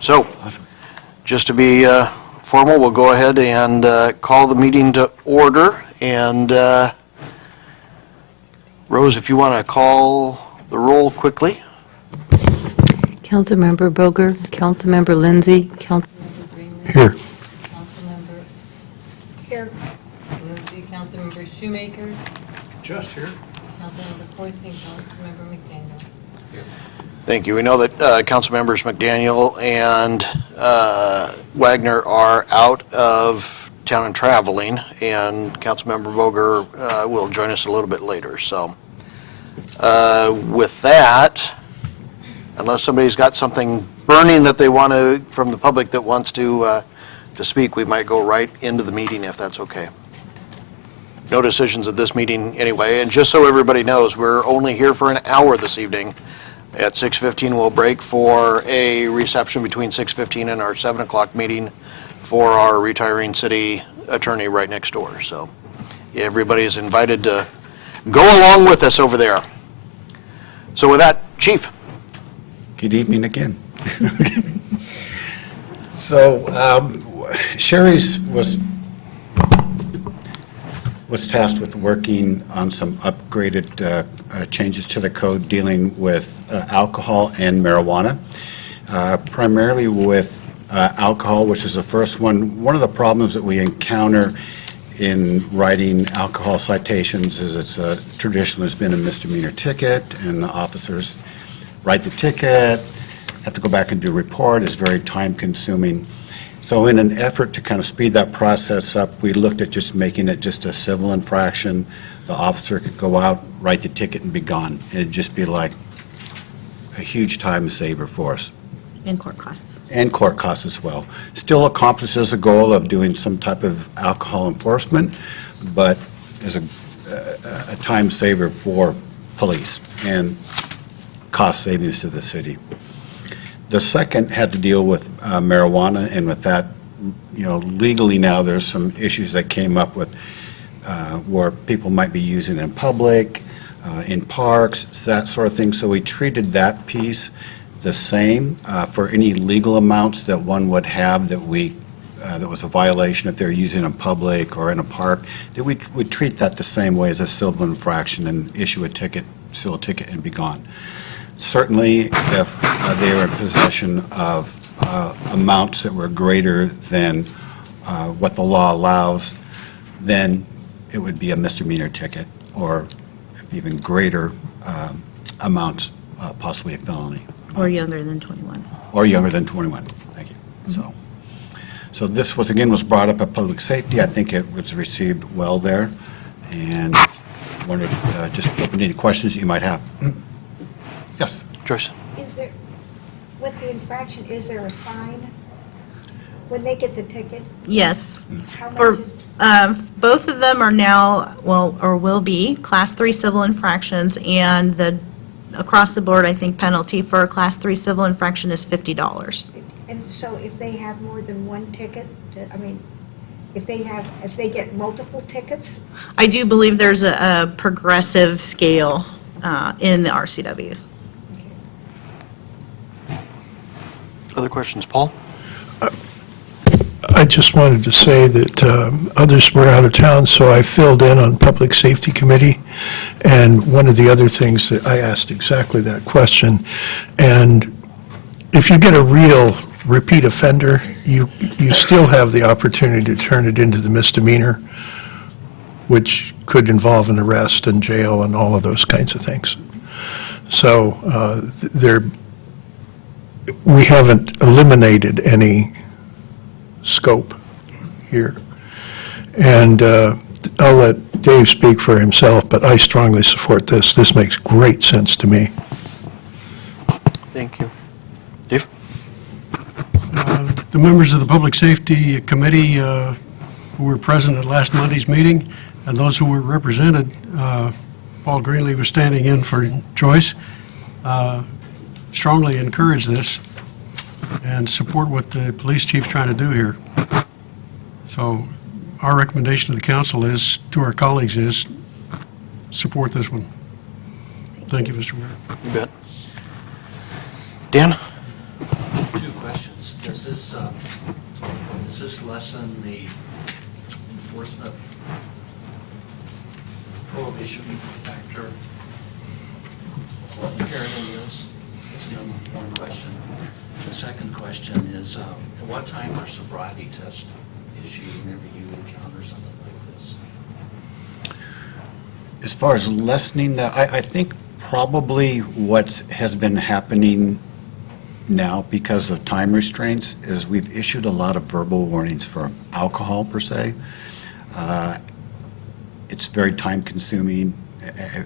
So, just to be formal, we'll go ahead and call the meeting to order. And Rose, if you want to call the roll quickly. Councilmember Boger, Councilmember Lindsay, Councilmember Greenlee. Here. Councilmember Here. Lindsay, Councilmember Shoemaker, Just here. Councilmember Poisson, Councilmember McDaniel. Thank you. We know that council members McDaniel and Wagner are out of town and traveling, and Councilmember Boger will join us a little bit later. So with that, unless somebody's got something burning that they want to, from the public that wants to speak, we might go right into the meeting if that's okay. No decisions at this meeting anyway, and just so everybody knows, we're only here for an hour this evening. At 6:15, we'll break for a reception between 6:15 and our 7 o'clock meeting for our retiring city attorney right next door. So everybody is invited to go along with us over there. So with that, Chief. Good evening again. So Sherry's was tasked with working on some upgraded changes to the code dealing with alcohol and marijuana, primarily with alcohol, which is the first one. One of the problems that we encounter in writing alcohol citations is it's traditionally has been a misdemeanor ticket, and the officers write the ticket, have to go back and do a report. It's very time-consuming. So in an effort to kind of speed that process up, we looked at just making it just a civil infraction. The officer could go out, write the ticket, and be gone. It'd just be like a huge time saver for us. And court costs. And court costs as well. Still accomplishes the goal of doing some type of alcohol enforcement, but is a time saver for police and cost savings to the city. The second had to deal with marijuana, and with that, legally now there's some issues that came up with where people might be using it in public, in parks, that sort of thing. So we treated that piece the same for any legal amounts that one would have that that was a violation if they're using it in public or in a park. That we treat that the same way as a civil infraction and issue a ticket, seal a ticket, and be gone. Certainly, if they are in possession of amounts that were greater than what the law allows, then it would be a misdemeanor ticket, or if even greater amounts, possibly a felony. Or younger than 21. Or younger than 21, thank you. So this was brought up at Public Safety. I think it was received well there, and wondered just open any questions you might have. Yes, Joyce. Is there, with the infraction, is there a fine when they get the ticket? Yes. How For much is? both of them are now, or will be, Class 3 civil infractions, and the across the board, I think, penalty for a Class 3 civil infraction is $50. And so if they have more than one ticket, if they get multiple tickets? I do believe there's a progressive scale in the RCW. Other questions, Paul? I just wanted to say that others were out of town, so I filled in on Public Safety Committee. And one of the other things that I asked exactly that question. And if you get a real repeat offender, you still have the opportunity to turn it into the misdemeanor, which could involve an arrest and jail and all of those kinds of things. So we haven't eliminated any scope here. And I'll let Dave speak for himself, but I strongly support this. This makes great sense to me. Thank you. Dave? The members of the Public Safety Committee who were present at last Monday's meeting, and those who were represented, Paul Greenlee was standing in for Joyce, strongly encourage this and support what the police chief's trying to do here. So our recommendation to the council is, to our colleagues, is support this one. Thank you, Mr. Mayor. You bet. Dan? Two questions. does this lessen the enforcement prohibition factor inherently is? That's number one question. The second question is, at what time are sobriety tests issued whenever you encounter something like this? As far as lessening that, I think probably what has been happening now because of time restraints is we've issued a lot of verbal warnings for alcohol per se. It's very time consuming.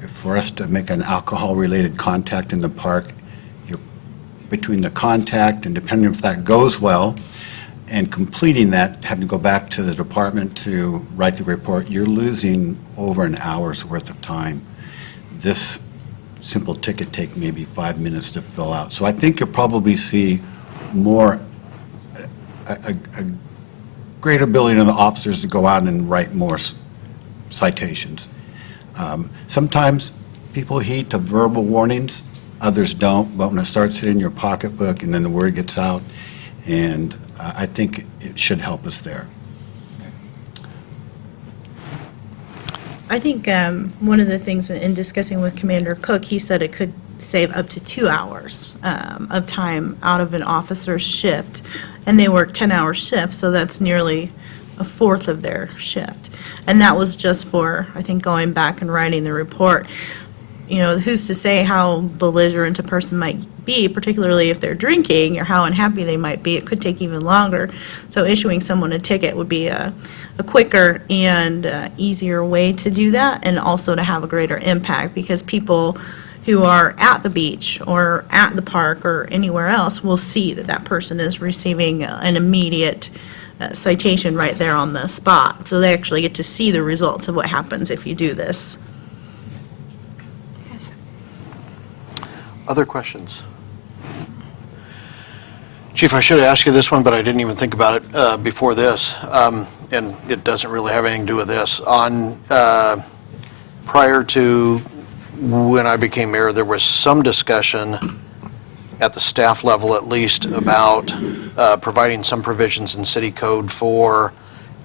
For us to make an alcohol-related contact in the park, between the contact and depending if that goes well, and completing that, having to go back to the department to write the report, you're losing over an hour's worth of time. This simple ticket take maybe 5 minutes to fill out. So I think you'll probably see more, a greater ability of the officers to go out and write more citations. Sometimes people heed to verbal warnings, others don't, but when it starts hitting your pocketbook and then the word gets out, and I think it should help us there. I think one of the things in discussing with Commander Cook, he said it could save up to 2 hours of time out of an officer's shift, and they work 10-hour shifts, so that's nearly a fourth of their shift. And that was just for, I think, going back and writing the report. You know, who's to say how belligerent a person might be, particularly if they're drinking, or how unhappy they might be. It could take even longer. So issuing someone a ticket would be a quicker and easier way to do that, and also to have a greater impact, because people who are at the beach or at the park or anywhere else will see that that person is receiving an immediate citation right there on the spot. So they actually get to see the results of what happens if you do this. Other questions? Chief, I should have asked you this one, but I didn't even think about it before this, and it doesn't really have anything to do with this. Prior to when I became mayor, there was some discussion at the staff level, at least, about providing some provisions in city code for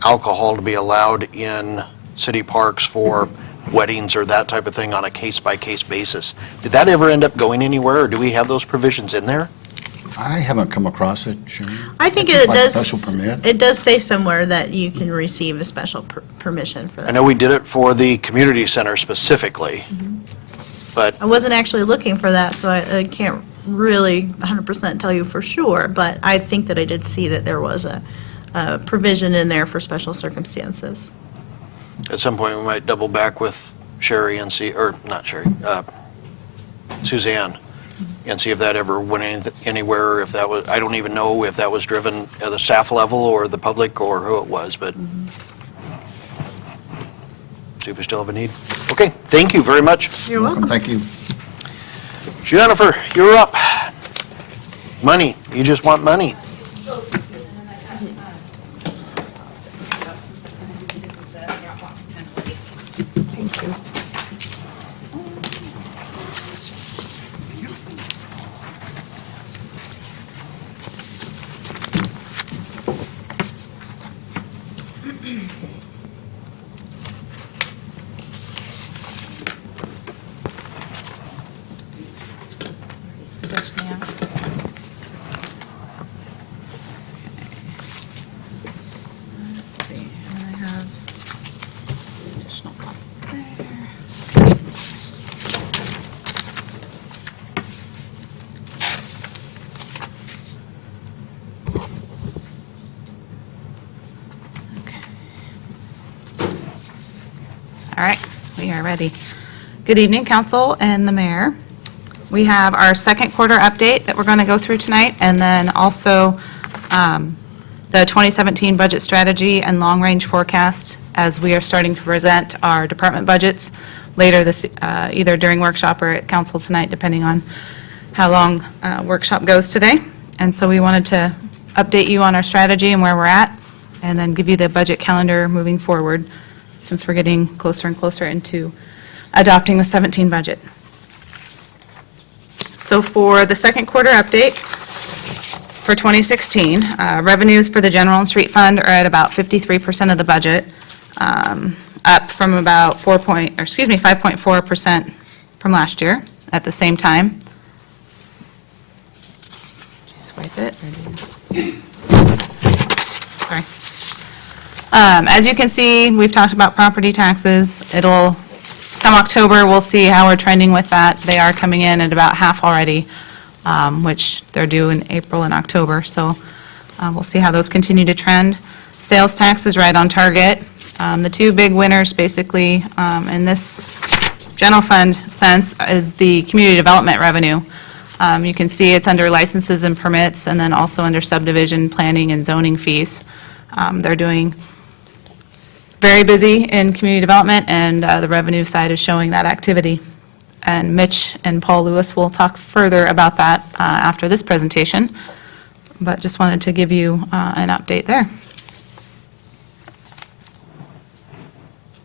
alcohol to be allowed in city parks for weddings or that type of thing on a case-by-case basis. Did that ever end up going anywhere, or do we have those provisions in there? I haven't come across it, Sharon. I think it Like does. special permit? It does say somewhere that you can receive a special permission for that. I know we did it for the community center specifically, but I wasn't actually looking for that, so I can't really 100% tell you for sure, but I think that I did see that there was a provision in there for special circumstances. at some point we might double back with Sherry and see, or not Sherry, Suzanne, and see if that ever went anywhere, or if that was, I don't even know if that was driven at the staff level or the public or who it was, but see if we still have a need. Okay, thank you very much. You're welcome. Thank you. Jennifer, you're up. Money, you just want money. Thank you. Switch now. Let's see, and I have additional copies there. Okay. All right, we are ready. Good evening, council and the mayor. We have our second quarter update that we're going to go through tonight, and then also the 2017 budget strategy and long-range forecast, as we are starting to present our department budgets later this, either during workshop or at council tonight, depending on how long workshop goes today. And so we wanted to update you on our strategy and where we're at, and then give you the budget calendar moving forward, since we're getting closer and closer into adopting the 17 budget. So for the second quarter update, for 2016. Revenues for the general and street fund are at about 53% of the budget, up from about 5.4% from last year at the same time. Did you swipe it? Sorry. As you can see, we've talked about property taxes. It'll, come October, we'll see how we're trending with that. They are coming in at about half already, which they're due in April and October, so we'll see how those continue to trend. Sales tax is right on target. The two big winners, basically, in this general fund sense, is the community development revenue. You can see it's under licenses and permits, and then also under subdivision planning and zoning fees. They're doing very busy in community development, and the revenue side is showing that activity. And Mitch and Paul Lewis will talk further about that after this presentation, but just wanted to give you an update there.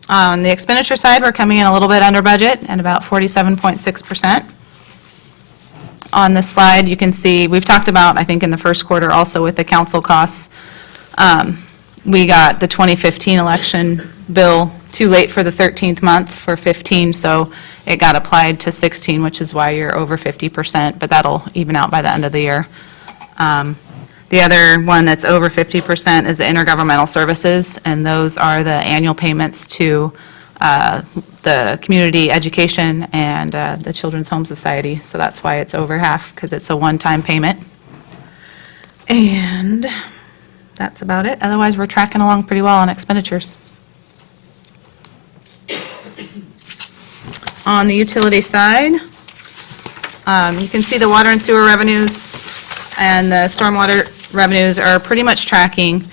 On the expenditure side, we're coming in a little bit under budget at about 47.6%. On this slide, you can see, we've talked about, I think in the first quarter also with the council costs, we got the 2015 election bill too late for the 13th month for 15, so it got applied to 16, which is why you're over 50%, but that'll even out by the end of the year. The other one that's over 50% is the intergovernmental services, and those are the annual payments to the community education and the Children's Home Society, so that's why it's over half, because it's a one-time payment. And that's about it. Otherwise, we're tracking along pretty well on expenditures. On the utility side, you can see the water and sewer revenues and the stormwater revenues are pretty much tracking.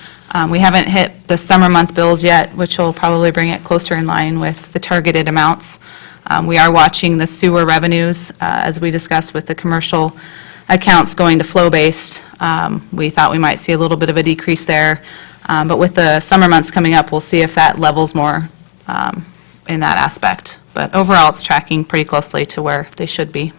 We haven't hit the summer month bills yet, which will probably bring it closer in line with the targeted amounts. We are watching the sewer revenues, as we discussed with the commercial accounts going to flow-based. We thought we might see a little bit of a decrease there, but with the summer months coming up, we'll see if that levels more in that aspect. But overall, it's tracking pretty closely to where they should be.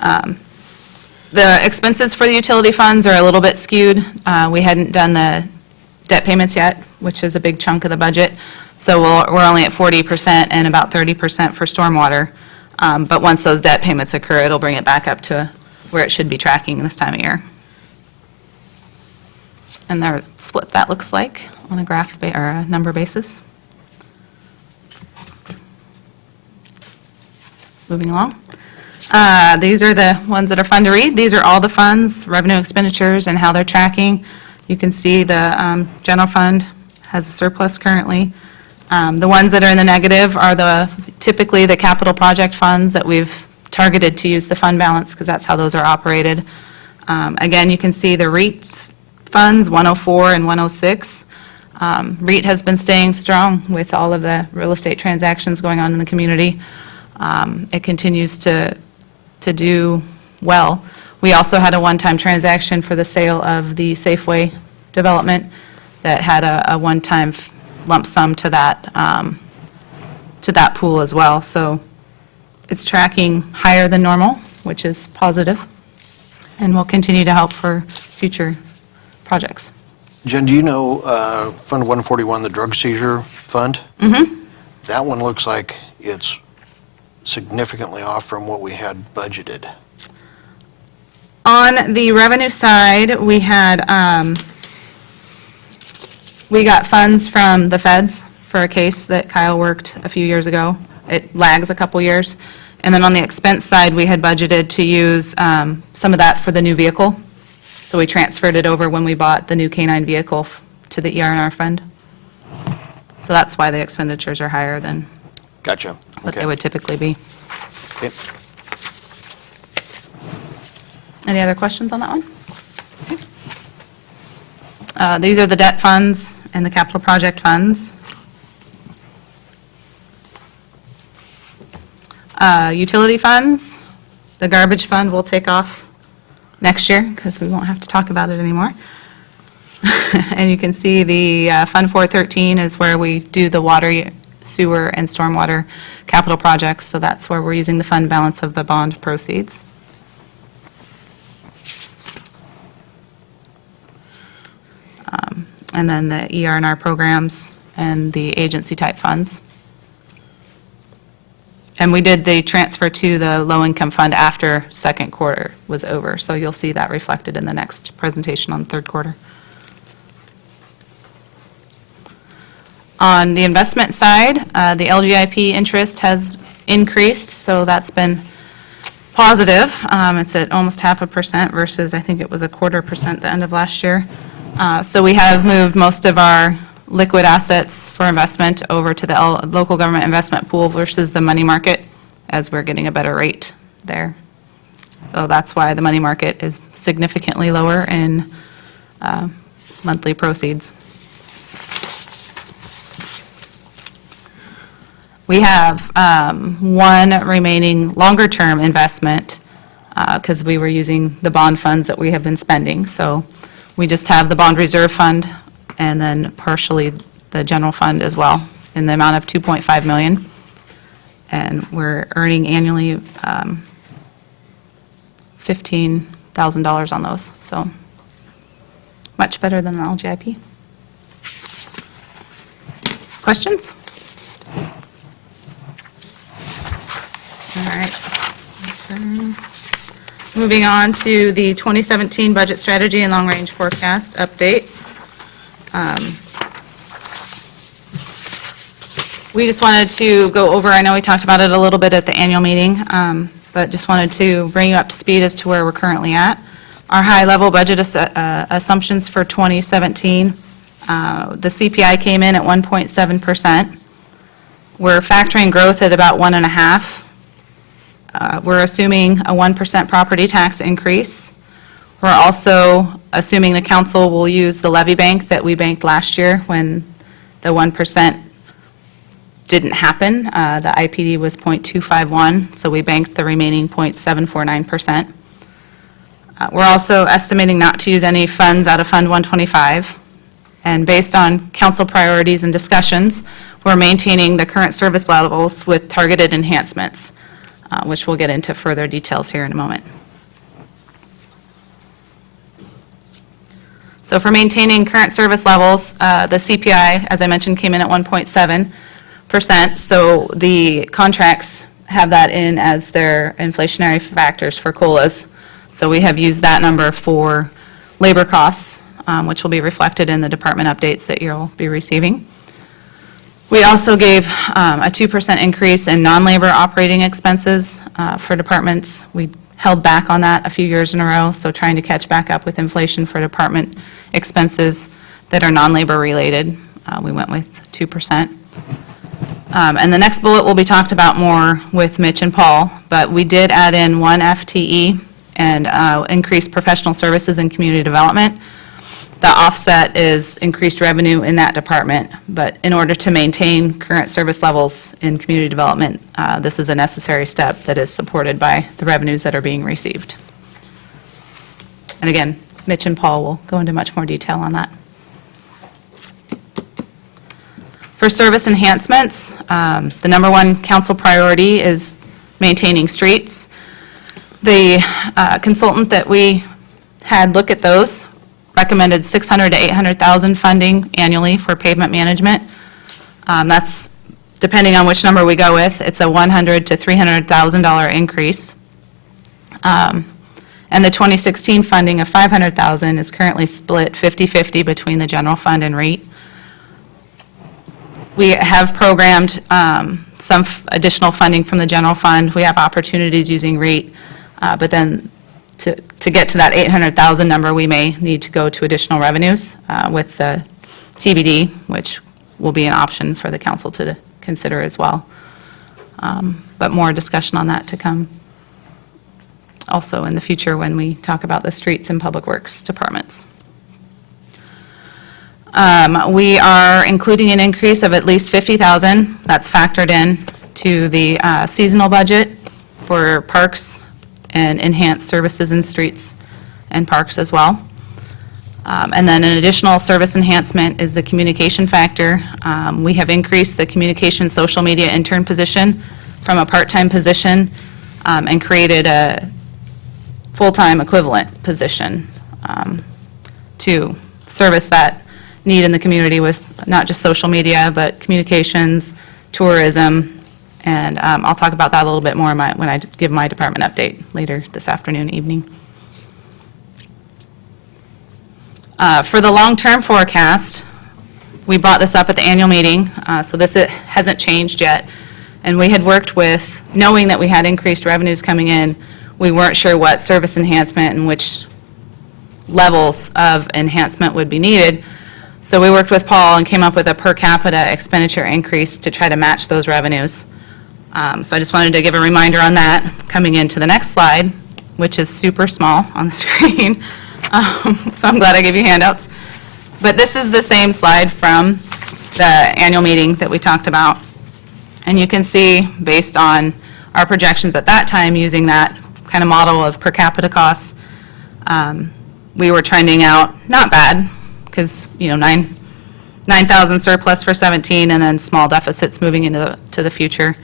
The expenses for the utility funds are a little bit skewed. We hadn't done the debt payments yet, which is a big chunk of the budget, so we're only at 40% and about 30% for stormwater. But once those debt payments occur, it'll bring it back up to where it should be tracking this time of year. And there's what that looks like on a graph or a number basis. Moving along. These are the ones that are fun to read. These are all the funds, revenue expenditures, and how they're tracking. You can see the general fund has a surplus currently. The ones that are in the negative are typically the capital project funds that we've targeted to use the fund balance, because that's how those are operated. Again, you can see the REIT funds, 104 and 106. REIT has been staying strong with all of the real estate transactions going on in the community. It continues to do well. We also had a one-time transaction for the sale of the Safeway development that had a one-time lump sum to that pool as well. So it's tracking higher than normal, which is positive, and will continue to help for future projects. Jen, do you know Fund 141, the drug seizure fund? Mm-hmm. That one looks like it's significantly off from what we had budgeted. On the revenue side, we had, we got funds from the feds for a case that Kyle worked a few years ago. It lags a couple years. And then on the expense side, we had budgeted to use some of that for the new vehicle. So we transferred it over when we bought the new K-9 vehicle to the ER&R fund. So that's why the expenditures are higher than Gotcha. what Okay. they would typically be. Okay. Any other questions on that one? Okay. These are the debt funds and the capital project funds. Utility funds, the garbage fund will take off next year because we won't have to talk about it anymore. And you can see the Fund 413 is where we do the water, sewer, and stormwater capital projects, so that's where we're using the fund balance of the bond proceeds. and then the ER&R programs and the agency-type funds. And we did the transfer to the low-income fund after second quarter was over, so you'll see that reflected in the next presentation on third quarter. On the investment side, the LGIP interest has increased, so that's been positive. It's at almost 0.5% versus, I think it was 0.25% the end of last year. So we have moved most of our liquid assets for investment over to the local government investment pool versus the money market, as we're getting a better rate there. So that's why the money market is significantly lower in monthly proceeds. We have one remaining longer-term investment because we were using the bond funds that we have been spending. So we just have the bond reserve fund and then partially the general fund as well in the amount of $2.5 million. And we're earning annually $15,000 on those. So much better than the LGIP. Questions? All right. Moving on to the 2017 budget strategy and long-range forecast update. We just wanted to go over, I know we talked about it a little bit at the annual meeting, but just wanted to bring you up to speed as to where we're currently at. Our high-level budget assumptions for 2017, the CPI came in at 1.7%. We're factoring growth at about 1.5%. We're assuming a 1% property tax increase. We're also assuming the council will use the levy bank that we banked last year when the 1% didn't happen. The IPD was 0.251, so we banked the remaining 0.749%. We're also estimating not to use any funds out of Fund 125. And based on council priorities and discussions, we're maintaining the current service levels with targeted enhancements, which we'll get into further details here in a moment. So for maintaining current service levels, the CPI, as I mentioned, came in at 1.7%. So the contracts have that in as their inflationary factors for COLAs. So we have used that number for labor costs, which will be reflected in the department updates that you'll be receiving. We also gave a 2% increase in non-labor operating expenses for departments. We held back on that a few years in a row, so trying to catch back up with inflation for department expenses that are non-labor related. We went with 2%. And the next bullet will be talked about more with Mitch and Paul, but we did add in one FTE and increase professional services and community development. The offset is increased revenue in that department, but in order to maintain current service levels in community development, this is a necessary step that is supported by the revenues that are being received. And again, Mitch and Paul will go into much more detail on that. For service enhancements, the number one council priority is maintaining streets. The consultant that we had look at those recommended $600,000 to $800,000 funding annually for pavement management. That's, depending on which number we go with, it's a $100,000 to $300,000 increase. And the 2016 funding of $500,000 is currently split 50-50 between the general fund and REIT. We have programmed some additional funding from the general fund. We have opportunities using REIT, but then to get to that $800,000 number, we may need to go to additional revenues with the TBD, which will be an option for the council to consider as well. But more discussion on that to come also in the future when we talk about the streets and public works departments. We are including an increase of at least $50,000. That's factored in to the seasonal budget for parks and enhanced services in streets and parks as well. And then an additional service enhancement is the communication factor. We have increased the communication social media intern position from a part-time position and created a full-time equivalent position to service that need in the community with not just social media, but communications, tourism, and I'll talk about that a little bit more when I give my department update later this afternoon, evening. For the long-term forecast, we brought this up at the annual meeting, so this hasn't changed yet. And we had worked with, knowing that we had increased revenues coming in, we weren't sure what service enhancement and which levels of enhancement would be needed. So we worked with Paul and came up with a per capita expenditure increase to try to match those revenues. So I just wanted to give a reminder on that, coming into the next slide, which is super small on the screen. So I'm glad I gave you handouts. But this is the same slide from the annual meeting that we talked about. And you can see, based on our projections at that time, using that kind of model of per capita costs, we were trending out not bad, because, 9,000 surplus for 17, and then small deficits moving into the future.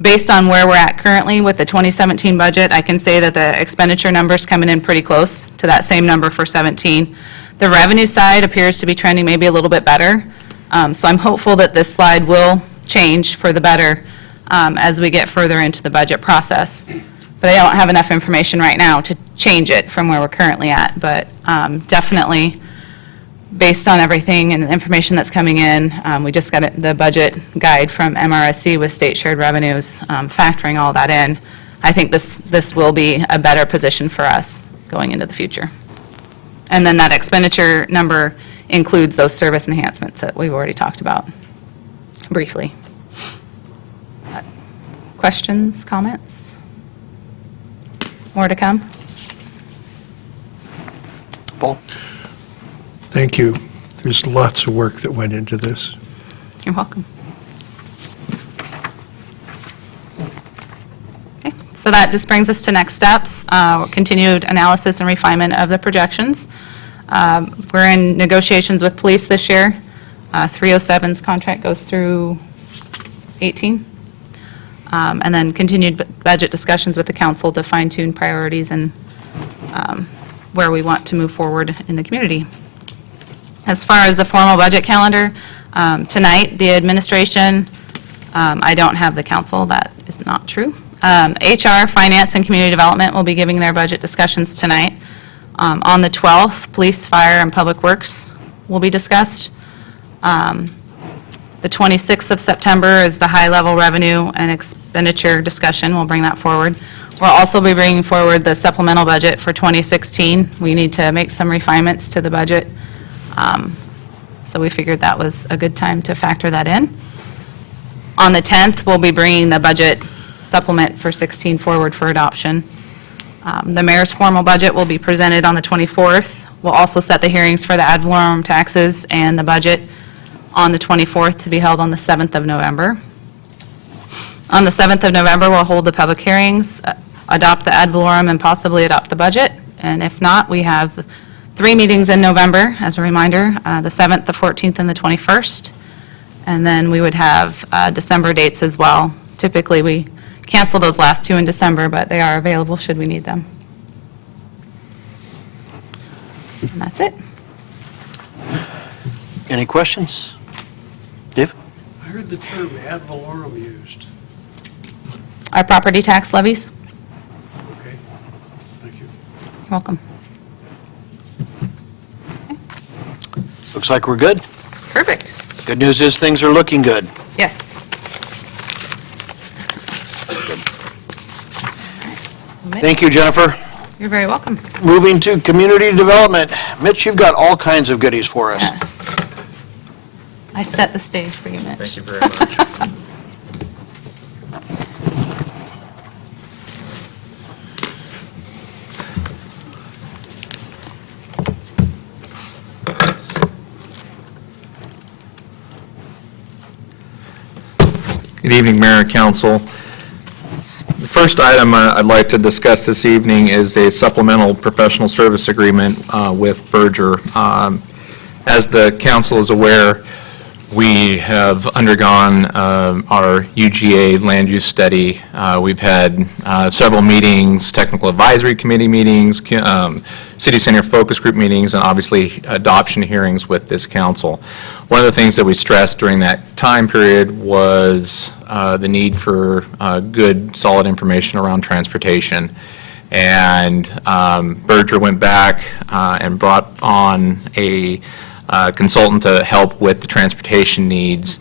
Based on where we're at currently with the 2017 budget, I can say that the expenditure number's coming in pretty close to that same number for 17. The revenue side appears to be trending maybe a little bit better. So I'm hopeful that this slide will change for the better as we get further into the budget process. But I don't have enough information right now to change it from where we're currently at. But definitely, based on everything and the information that's coming in, we just got the budget guide from MRSC with state shared revenues, factoring all that in. I think this will be a better position for us going into the future. And then that expenditure number includes those service enhancements that we've already talked about briefly. Questions, comments? More to come? Paul? Thank you. There's lots of work that went into this. You're welcome. Okay, so that just brings us to next steps, continued analysis and refinement of the projections. We're in negotiations with police this year. 307's contract goes through 18. And then continued budget discussions with the council to fine-tune priorities and where we want to move forward in the community. As far as the formal budget calendar, tonight, the administration, I don't have the council, that is not true. HR, Finance, and Community Development will be giving their budget discussions tonight. On the 12th, Police, Fire, and Public Works will be discussed. The 26th of September is the high-level revenue and expenditure discussion. We'll bring that forward. We'll also be bringing forward the supplemental budget for 2016. We need to make some refinements to the budget. So we figured that was a good time to factor that in. On the 10th, we'll be bringing the budget supplement for 16 forward for adoption. The mayor's formal budget will be presented on the 24th. We'll also set the hearings for the ad valorem taxes and the budget on the 24th to be held on the 7th of November. On the 7th of November, we'll hold the public hearings, adopt the ad valorem, and possibly adopt the budget. And if not, we have 3 meetings in November, as a reminder, the 7th, the 14th, and the 21st. And then we would have December dates as well. Typically, we cancel those last 2 in December, but they are available should we need them. And that's it. Any questions? Dave? I heard the term ad valorem used. Our property tax levies, Okay, thank you. you're welcome. Looks like we're good. Perfect. Good news is things are looking good. Yes. Thank you, Jennifer. You're very welcome. Moving to community development. Mitch, you've got all kinds of goodies for us. Yes. I set the stage for you, Mitch. Thank you very much. Good evening, Mayor and Council. The first item I'd like to discuss this evening is a supplemental professional service agreement with Berger. As the council is aware, We have undergone our UGA land use study. We've had several meetings, technical advisory committee meetings, city center focus group meetings, and obviously adoption hearings with this council. One of the things that we stressed during that time period was the need for good, solid information around transportation. And Berger went back and brought on a consultant to help with the transportation needs,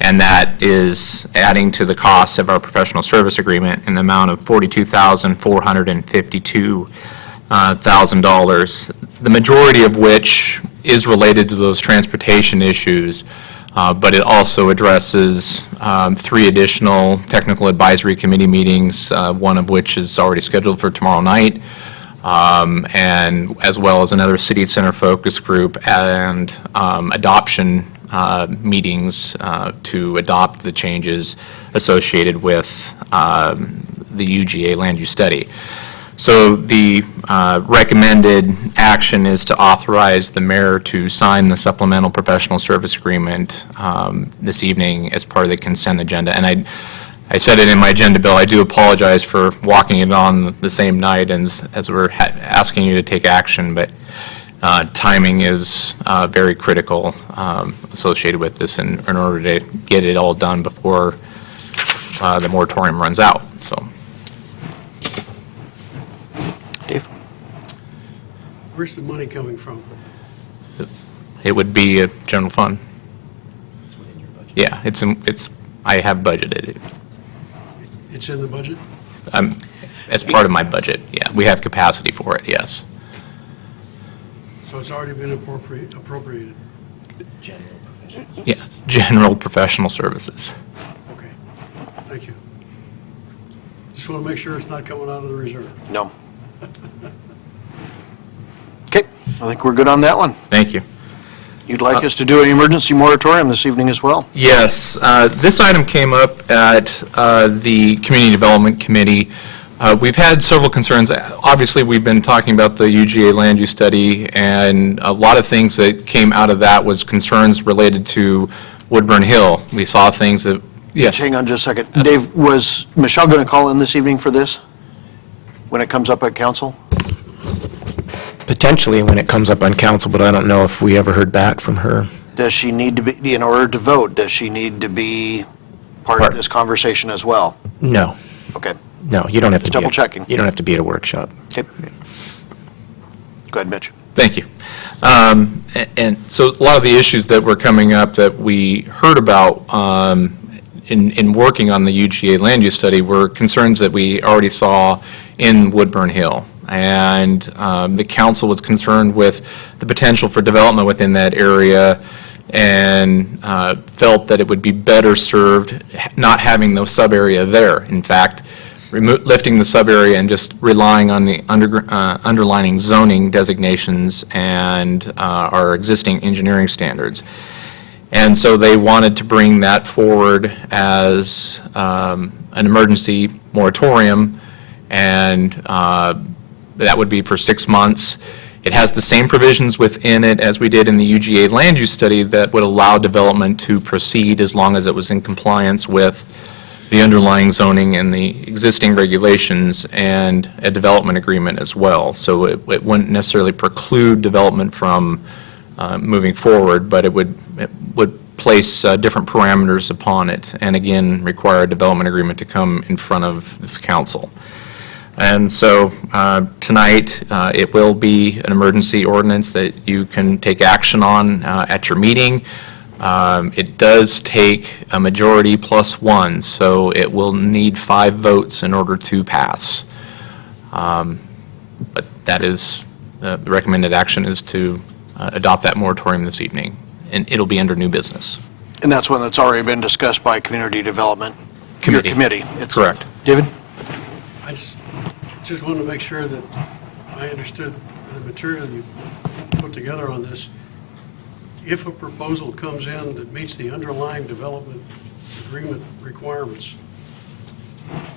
and that is adding to the cost of our professional service agreement in the amount of $42,452,000, the majority of which is related to those transportation issues, but it also addresses 3 additional technical advisory committee meetings, one of which is already scheduled for tomorrow night, and as well as another city center focus group and adoption meetings to adopt the changes associated with the UGA land use study. So the recommended action is to authorize the mayor to sign the supplemental professional service agreement this evening as part of the consent agenda. And I said it in my agenda, Bill. I do apologize for walking it on the same night as we're asking you to take action, but timing is very critical associated with this in order to get it all done before the moratorium runs out. So, Dave? Where's the money coming from? it would be a general fund. Yeah, I have budgeted it. It's in the budget? As part of my budget, yeah. We have capacity for it, yes. So it's already been appropriated? Yeah, general professional services. Okay, thank you. Just want to make sure it's not coming out of the reserve. No. Okay, I think we're good on that one. Thank you. You'd like us to do an emergency moratorium this evening as well? Yes, this item came up at the Community Development Committee. We've had several concerns. Obviously, we've been talking about the UGA land use study, and a lot of things that came out of that was concerns related to Woodburn Hill. We saw things that, yes. Hang on just a second. Dave, was Michelle going to call in this evening for this? When it comes up at council? Potentially when it comes up on council, but I don't know if we ever heard back from her. Does she need to be, in order to vote, does she need to be part of this conversation as well? No, Okay, no, you don't have to Just be. double checking. You don't have to be at a workshop. okay. Go ahead, Mitch. Thank you. And so a lot of the issues that were coming up that we heard about in working on the UGA land use study were concerns that we already saw in Woodburn Hill. And the council was concerned with the potential for development within that area and felt that it would be better served not having the sub-area there. In fact, lifting the sub-area and just relying on the underlining zoning designations and our existing engineering standards. And so they wanted to bring that forward as an emergency moratorium, and that would be for 6 months. It has the same provisions within it as we did in the UGA land use study that would allow development to proceed as long as it was in compliance with the underlying zoning and the existing regulations and a development agreement as well. So it wouldn't necessarily preclude development from moving forward, but it would place different parameters upon it, and again, require a development agreement to come in front of this council. And so tonight, it will be an emergency ordinance that you can take action on at your meeting. It does take a majority plus one, so it will need 5 votes in order to pass. But that is, the recommended action is to adopt that moratorium this evening, and it'll be under new business. And that's one that's already been discussed by Community Development? Your Committee. committee. It's- Correct. David? I just wanted to make sure that I understood the material you put together on this. If a proposal comes in that meets the underlying development agreement requirements,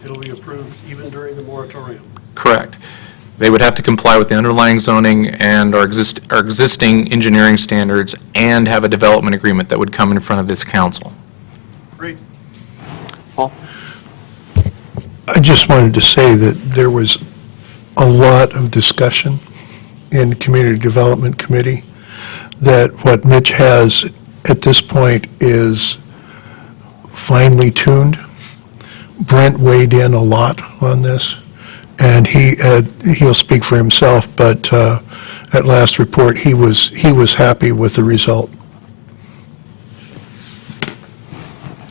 it'll be approved even during the moratorium. Correct. They would have to comply with the underlying zoning and our existing engineering standards and have a development agreement that would come in front of this council. Great. Paul? I just wanted to say that there was a lot of discussion in the Community Development Committee, that what Mitch has at this point is finely tuned. Brent weighed in a lot on this, and he'll speak for himself, but at last report, he was happy with the result.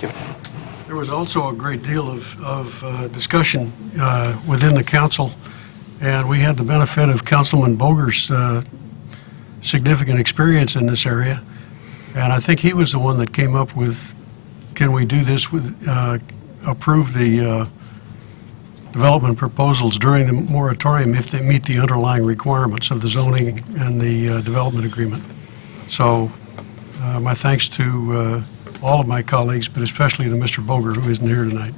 There was also a great deal of discussion within the council, and we had the benefit of Councilman Boger's significant experience in this area, and I think he was the one that came up with, can we do this with, approve the development proposals during the moratorium if they meet the underlying requirements of the zoning and the development agreement. So my thanks to all of my colleagues, but especially to Mr. Boger, who isn't here tonight.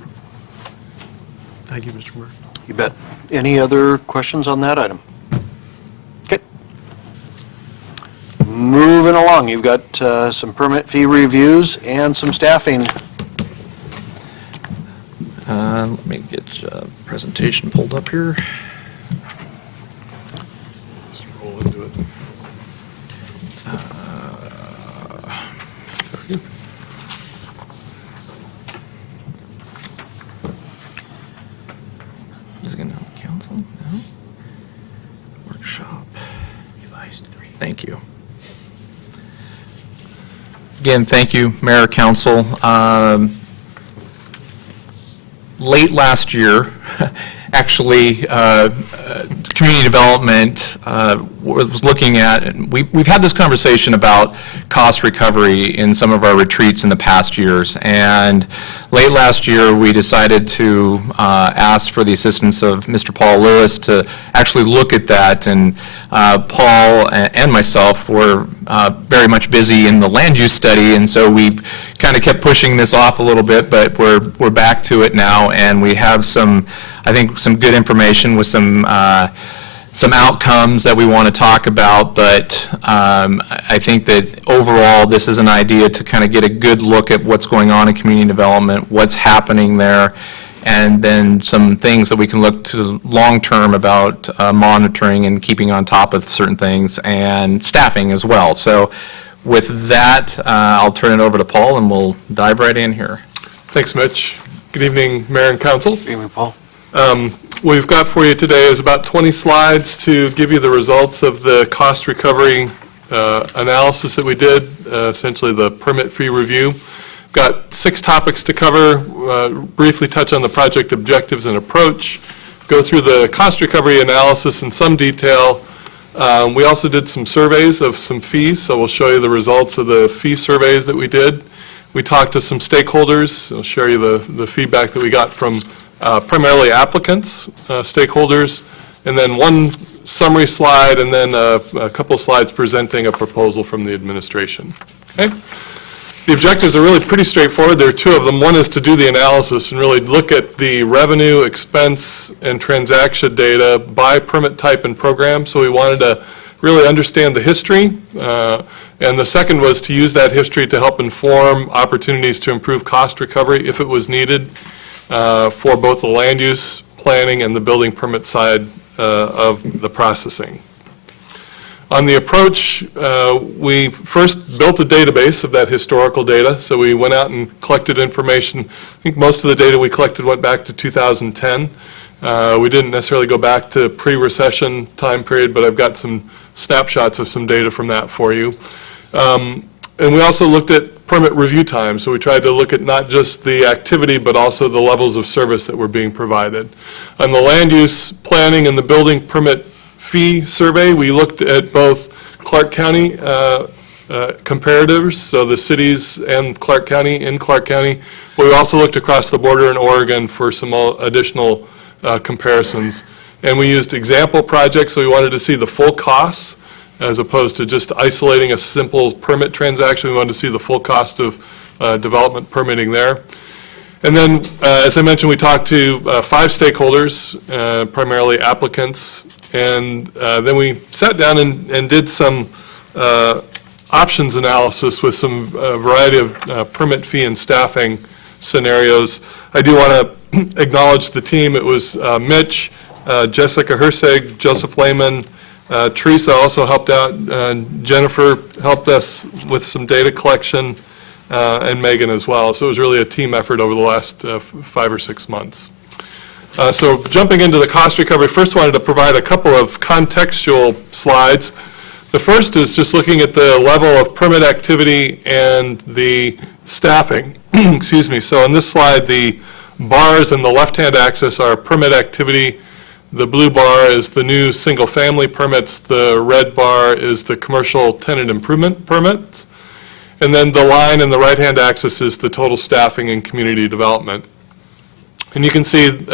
Thank you, Mr. Mayor. You bet. Any other questions on that item? Okay. Moving along, you've got some permit fee reviews and some staffing. Let me get a presentation pulled up here. Just roll into it. Is it going to council? No. Workshop. Thank you. Again, thank you, Mayor, Council. Late last year, actually, community development was looking at, and we've had this conversation about cost recovery in some of our retreats in the past years. And late last year, we decided to ask for the assistance of Mr. Paul Lewis to actually look at that. And Paul and myself were very much busy in the land use study, and so we've kind of kept pushing this off a little bit, but we're back to it now, and we have some, I think, some good information with some outcomes that we want to talk about, but I think that overall, this is an idea to kind of get a good look at what's going on in community development, what's happening there, and then some things that we can look to long-term about monitoring and keeping on top of certain things, and staffing as well. So with that, I'll turn it over to Paul, and we'll dive right in here. Thanks, Mitch. Good evening, Mayor and Council. Good evening, Paul. What we've got for you today is about 20 slides to give you the results of the cost recovery analysis that we did, essentially the permit fee review. Got 6 topics to cover, briefly touch on the project objectives and approach, go through the cost recovery analysis in some detail. We also did some surveys of some fees, so we'll show you the results of the fee surveys that we did. We talked to some stakeholders. I'll share you the feedback that we got from primarily applicants, stakeholders, and then one summary slide, and then a couple slides presenting a proposal from the administration. Okay? The objectives are really pretty straightforward. There are 2 of them. One is to do the analysis and really look at the revenue, expense, and transaction data by permit type and program. So we wanted to really understand the history. And the second was to use that history to help inform opportunities to improve cost recovery if it was needed for both the land use planning and the building permit side of the processing. On the approach, we first built a database of that historical data. So we went out and collected information. I think most of the data we collected went back to 2010. We didn't necessarily go back to pre-recession time period, but I've got some snapshots of some data from that for you. And we also looked at permit review time. So we tried to look at not just the activity, but also the levels of service that were being provided. On the land use planning and the building permit fee survey, we looked at both Clark County comparatives, so the cities and Clark County, in Clark County. But we also looked across the border in Oregon for some additional comparisons. And we used example projects, so we wanted to see the full costs as opposed to just isolating a simple permit transaction. We wanted to see the full cost of development permitting there. And then, as I mentioned, we talked to 5 stakeholders, primarily applicants, And then we sat down and did some options analysis with some variety of permit fee and staffing scenarios. I do want to acknowledge the team. It was Mitch, Jessica Herseg, Joseph Lehman, Teresa also helped out, Jennifer helped us with some data collection, and Megan as well. So it was really a team effort over the last 5 or 6 months. So jumping into the cost recovery, first wanted to provide a couple of contextual slides. The first is just looking at the level of permit activity and the staffing. Excuse me. So on this slide, the bars in the left-hand axis are permit activity. The blue bar is the new single-family permits. The red bar is the commercial tenant improvement permits. And then the line in the right-hand axis is the total staffing and community development. And you can see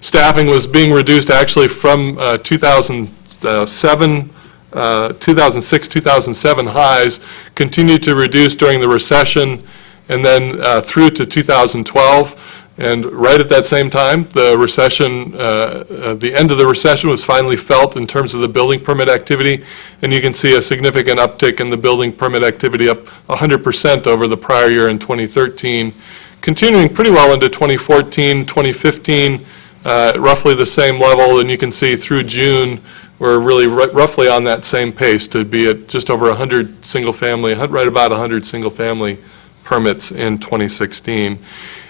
staffing was being reduced actually from 2006, 2007 highs, continued to reduce during the recession, and then through to 2012. And right at that same time, the recession, the end of the recession was finally felt in terms of the building permit activity. And you can see a significant uptick in the building permit activity, up 100% over the prior year in 2013. Continuing pretty well into 2014, 2015, roughly the same level. And you can see through June, we're really roughly on that same pace to be at just over 100 single-family, right about 100 single-family permits in 2016.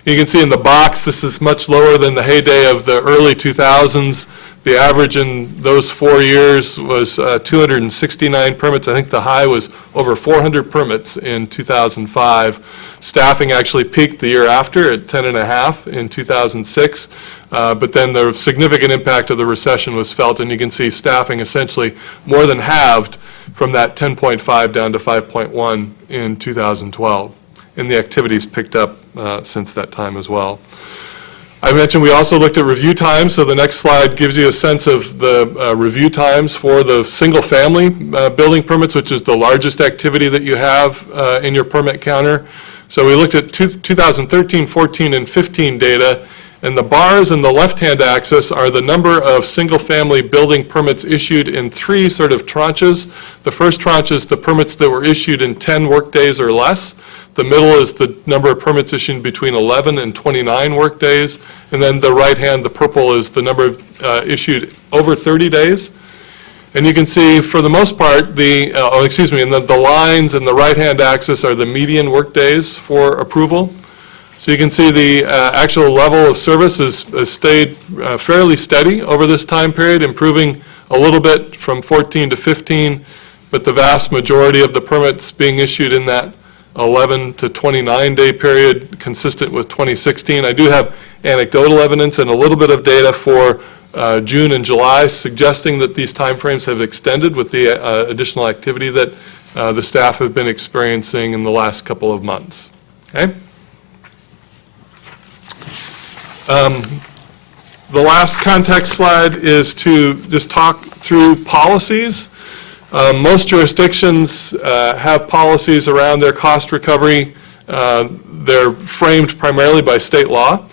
You can see in the box, this is much lower than the heyday of the early 2000s. The average in those 4 years was 269 permits. I think the high was over 400 permits in 2005. Staffing actually peaked the year after at 10.5 in 2006. But then the significant impact of the recession was felt, and you can see staffing essentially more than halved from that 10.5 down to 5.1 in 2012. And the activities picked up since that time as well. I mentioned we also looked at review times, so the next slide gives you a sense of the review times for the single-family building permits, which is the largest activity that you have in your permit counter. So we looked at 2013, 14, and 15 data, and the bars in the left-hand axis are the number of single-family building permits issued in 3 sort of tranches. The first tranche is the permits that were issued in 10 workdays or less. The middle is the number of permits issued between 11 and 29 workdays. And then the right hand, the purple, is the number issued over 30 days. And you can see, for the most part, and the lines in the right-hand axis are the median workdays for approval. So you can see the actual level of service has stayed fairly steady over this time period, improving a little bit from 14 to 15, but the vast majority of the permits being issued in that 11 to 29-day period, consistent with 2016. I do have anecdotal evidence and a little bit of data for June and July, suggesting that these timeframes have extended with the additional activity that the staff have been experiencing in the last couple of months. Okay? The last context slide is to just talk through policies. Most jurisdictions have policies around their cost recovery. They're framed primarily by state law.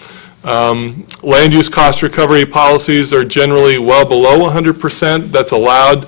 Land use cost recovery policies are generally well below 100%. That's allowed.